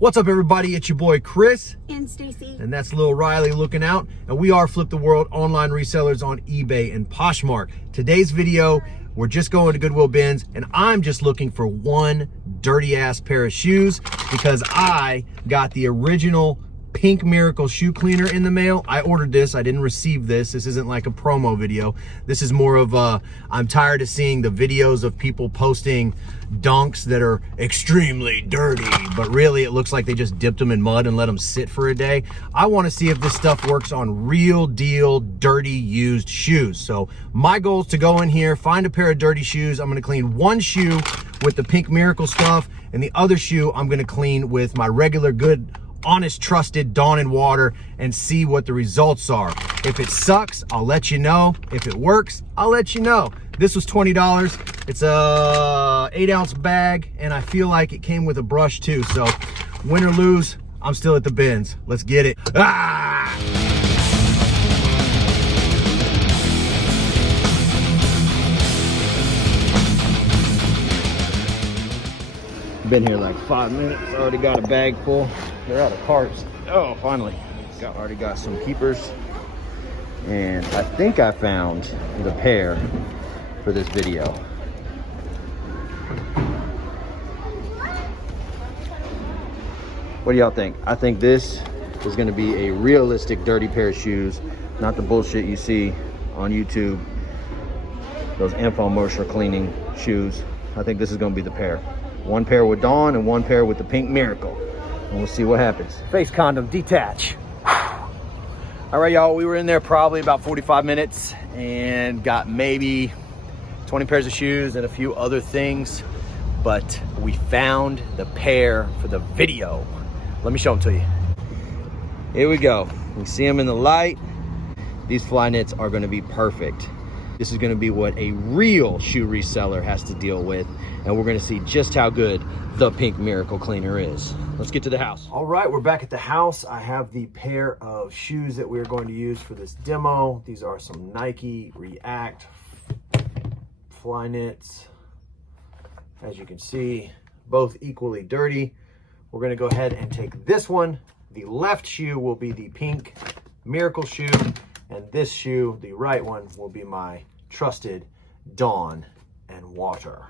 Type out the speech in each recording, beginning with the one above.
What's up, everybody? It's your boy Chris and Stacy, and that's little Riley looking out, and we are Flip the World online resellers on eBay and Poshmark. Today's video, we're just going to Goodwill Bins, and I'm just looking for one dirty ass pair of shoes because I got the original Pink Miracle shoe cleaner in the mail. I ordered this. I didn't receive this. This isn't like a promo video. This is more of a, I'm tired of seeing the videos of people posting dunks that are extremely dirty, but really it looks like they just dipped them in mud and let them sit for a day. I want to see if this stuff works on real deal dirty used shoes. So my goal is to go in here, find a pair of dirty shoes. I'm going to clean one shoe with the Pink Miracle stuff, and the other shoe I'm going to clean with my regular good honest trusted Dawn and water and see what the results are. If it sucks, I'll let you know. If it works, I'll let you know. This was $20. It's a 8-ounce bag, and I feel like it came with a brush too. So win or lose, I'm still at the bins. Let's get it. Ah! Been here like 5 minutes. Already got a bag full. They're out of carts. Oh, finally. Already got some keepers. And I think I found the pair for this video. What do y'all think? I think this is gonna be a realistic dirty pair of shoes, not the bullshit you see on YouTube. Those infomercial cleaning shoes. I think this is gonna be the pair. One pair with Dawn and one pair with the Pink Miracle. And we'll see what happens. Face condom, detach. All right, y'all, we were in there probably about 45 minutes and got maybe 20 pairs of shoes and a few other things, but we found the pair for the video. Let me show them to you. Here we go. You see them in the light. These fly knits are gonna be perfect. This is gonna be what a real shoe reseller has to deal with, and we're gonna see just how good the Pink Miracle cleaner is. Let's get to the house. All right, we're back at the house. I have the pair of shoes that we're going to use for this demo. These are some Nike React fly knits. As you can see, both equally dirty. We're gonna go ahead and take this one. The left shoe will be the Pink Miracle shoe, and this shoe, the right one, will be my trusted Dawn and water.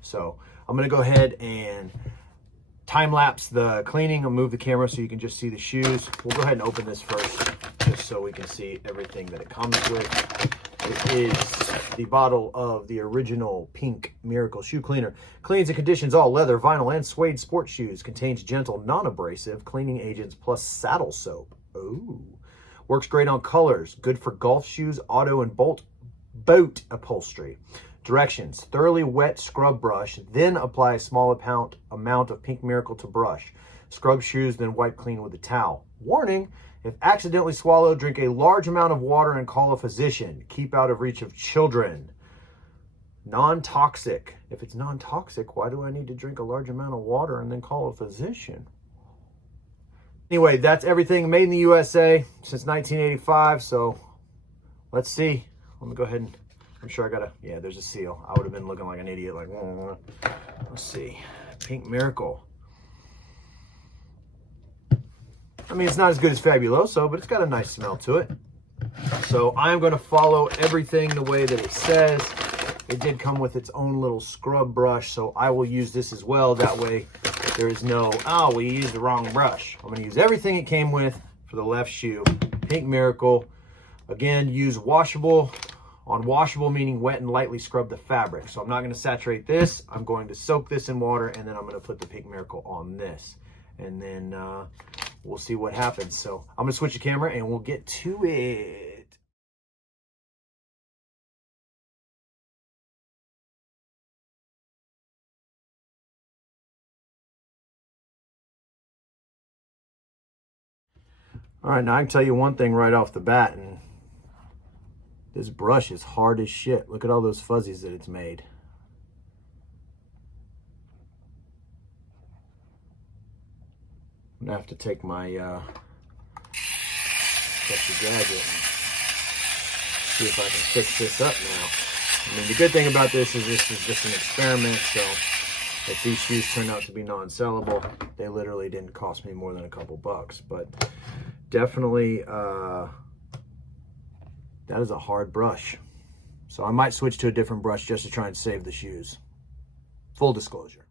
So I'm gonna go ahead and time lapse the cleaning. I'll move the camera so you can just see the shoes. We'll go ahead and open this first, just so we can see everything that it comes with. It is the bottle of the original Pink Miracle shoe cleaner. Cleans and conditions all leather, vinyl, and suede sports shoes. Contains gentle, non-abrasive cleaning agents plus saddle soap. Ooh. Works great on colors. Good for golf shoes, auto, and boat upholstery. Directions: thoroughly wet scrub brush, then apply a small amount of Pink Miracle to brush. Scrub shoes, then wipe clean with a towel. Warning: if accidentally swallowed, drink a large amount of water and call a physician. Keep out of reach of children. Non-toxic. If it's non-toxic, why do I need to drink a large amount of water and then call a physician? Anyway, that's everything made in the USA since 1985, so let's see. Let me go ahead and, I'm sure I gotta, yeah, there's a seal. I would have been looking like an idiot, like, let's see. Pink Miracle. I mean, it's not as good as Fabuloso, but it's got a nice smell to it. So I'm gonna follow everything the way that it says. It did come with its own little scrub brush, so I will use this as well. That way there is no, oh, we used the wrong brush. I'm gonna use everything it came with for the left shoe. Pink Miracle. Again, use washable. On washable, meaning wet and lightly scrub the fabric. So I'm not gonna saturate this. I'm going to soak this in water, and then I'm gonna put the Pink Miracle on this. And then we'll see what happens. So I'm gonna switch the camera and we'll get to it. All right, now I can tell you one thing right off the bat, and this brush is hard as shit. Look at all those fuzzies that it's made. I'm gonna have to take my gadget and see if I can fix this up now. I mean, the good thing about this is an experiment, so If these shoes turn out to be non-sellable, they literally didn't cost me more than a couple bucks. But definitely, that is a hard brush. So I might switch to a different brush just to try and save the shoes. Full disclosure.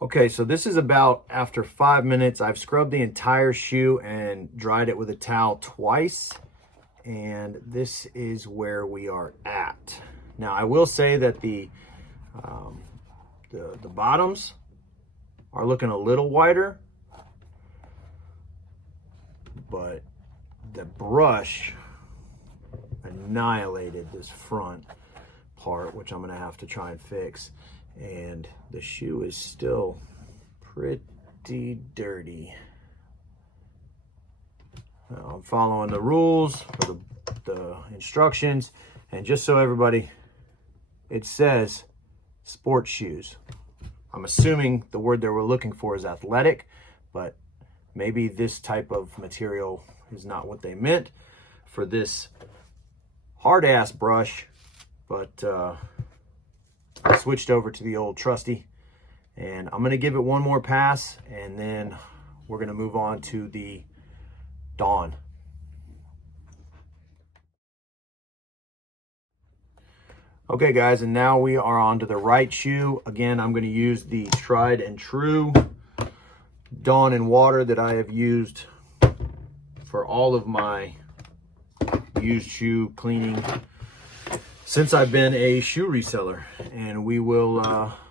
Okay, so this is about after 5 minutes. I've scrubbed the entire shoe and dried it with a towel twice. And this is where we are at. Now, I will say that the bottoms are looking a little whiter, but the brush annihilated this front part, which I'm gonna have to try and fix. And the shoe is still pretty dirty. Now, I'm following the rules, or the instructions, and just so everybody, it says sports shoes. I'm assuming the word that we're looking for is athletic, but maybe this type of material is not what they meant for this hard-ass brush, but I switched over to the old trusty, and I'm going to give it one more pass, and then we're going to move on to the Dawn. Okay guys, and now we are on to the right shoe. Again, I'm going to use the tried and true Dawn and water that I have used for all of my used shoe cleaning since I've been a shoe reseller. And we will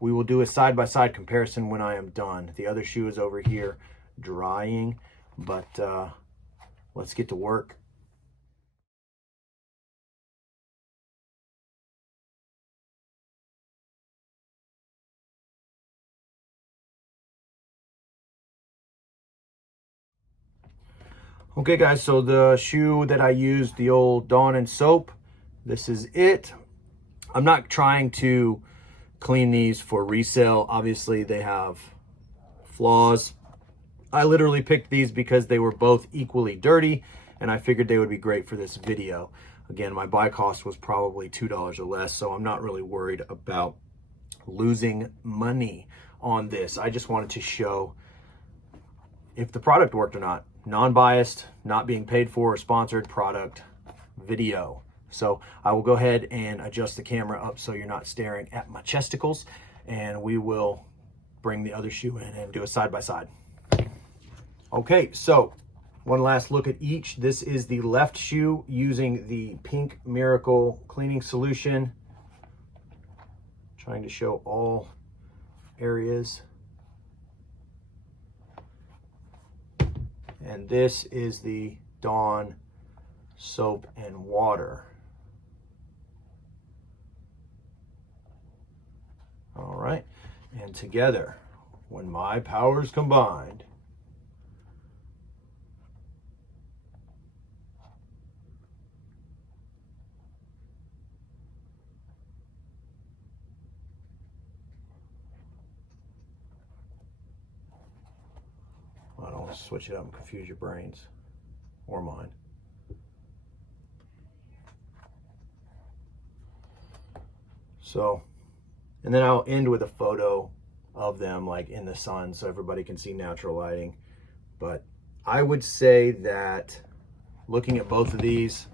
do a side-by-side comparison when I am done. The other shoe is over here drying, but let's get to work. Okay guys, so the shoe that I used, the old Dawn and soap, this is it. I'm not trying to clean these for resale. Obviously they have flaws. I literally picked these because they were both equally dirty, and I figured they would be great for this video. Again, my buy cost was probably $2 or less, so I'm not really worried about losing money on this. I just wanted to show if the product worked or not. Non-biased, not being paid for or sponsored product video. So I will go ahead and adjust the camera up so you're not staring at my chesticles, and we will bring the other shoe in and do a side-by-side. Okay, so one last look at each. This is the left shoe using the Pink Miracle cleaning solution. Trying to show all areas. And this is the Dawn soap and water. All right, and together, when my powers combined, I don't want to switch it up and confuse your brains or mine. So, and then I'll end with a photo of them like in the sun so everybody can see natural lighting. But I would say that looking at both of these,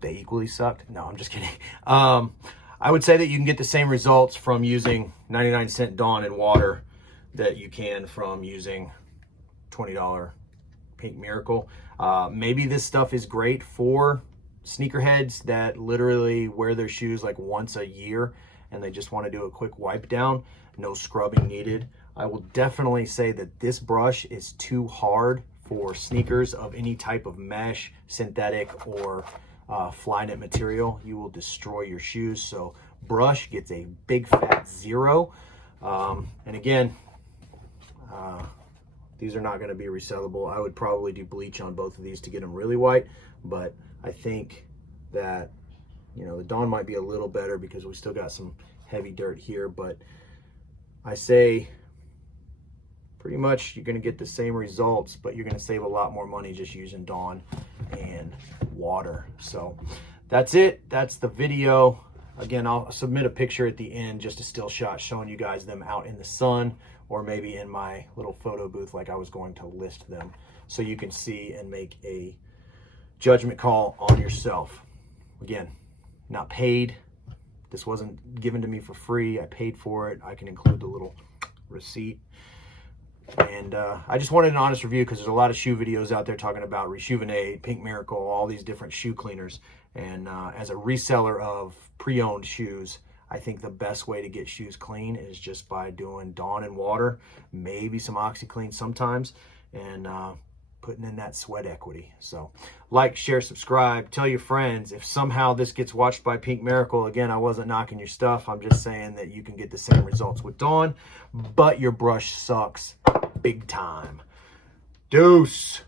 they equally sucked. No, I'm just kidding. I would say that you can get the same results from using 99-cent Dawn and water that you can from using $20 Pink Miracle. Maybe this stuff is great for sneakerheads that literally wear their shoes like once a year and they just want to do a quick wipe down, no scrubbing needed. I will definitely say that this brush is too hard for sneakers of any type of mesh, synthetic, or fly knit material. You will destroy your shoes. So brush gets a big fat 0. And again, these are not going to be resellable. I would probably do bleach on both of these to get them really white, but I think that, you know, the Dawn might be a little better because we still got some heavy dirt here, but I say pretty much you're going to get the same results, but you're going to save a lot more money just using Dawn and water. So that's it. That's the video. Again, I'll submit a picture at the end, just a still shot showing you guys them out in the sun, or maybe in my little photo booth like I was going to list them, so you can see and make a judgment call on yourself. Again, not paid. This wasn't given to me for free. I paid for it. I can include the little receipt. And I just wanted an honest review, because there's a lot of shoe videos out there talking about Rejuvenate, Pink Miracle, all these different shoe cleaners. And as a reseller of pre-owned shoes, I think the best way to get shoes clean is just by doing Dawn and water, maybe some OxyClean sometimes, and putting in that sweat equity. So like, share, subscribe, tell your friends. If somehow this gets watched by Pink Miracle, again, I wasn't knocking your stuff. I'm just saying that you can get the same results with Dawn, but your brush sucks big time. Deuce.